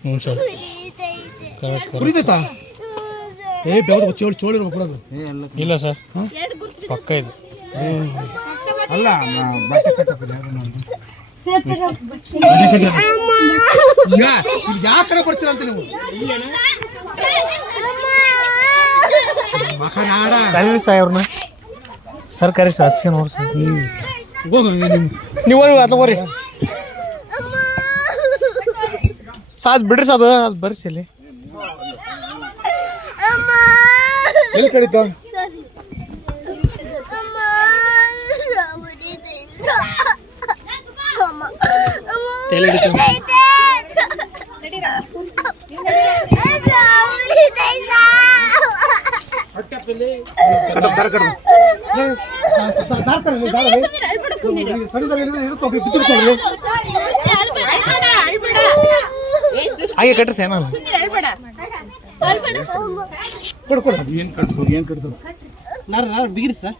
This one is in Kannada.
ಹ್ಞೂ ಸರ್ ಕುರಿತೈತಾ ಏ ಬೆಳೆದ ಚೋಳಿ ಕೊಡೋದು ಇಲ್ಲ ಸರ್ ಪಕ್ಕ ಇದೆ ಅಲ್ಲ ಯಾಕರ ಬರ್ತೀರ ಅಂತ ನೀವು ಕರೀರಿ ಸರ್ ಅವ್ರನ್ನ ಸರ್ ಕರೀರಿ ಸರ್ ಹಚ್ಕೆ ನೋಡಿ ಸರ್ ನೀವು ಅಥವಾ ಸಾದ್ ಬಿಡ್ರಿ ಸಾದು ಅದು ಬರ್ರಿ ಸಲ್ಲಿ ಎಲ್ಲಿ ಕಡಿತ ತಲೆ ಹಿಡಿತು ಹಾಗೆ ಕಟ್ರಿ ಸೇನ ಏನ್ ಕಟ್ತು ಬಿಗಿರಿ ಸರ್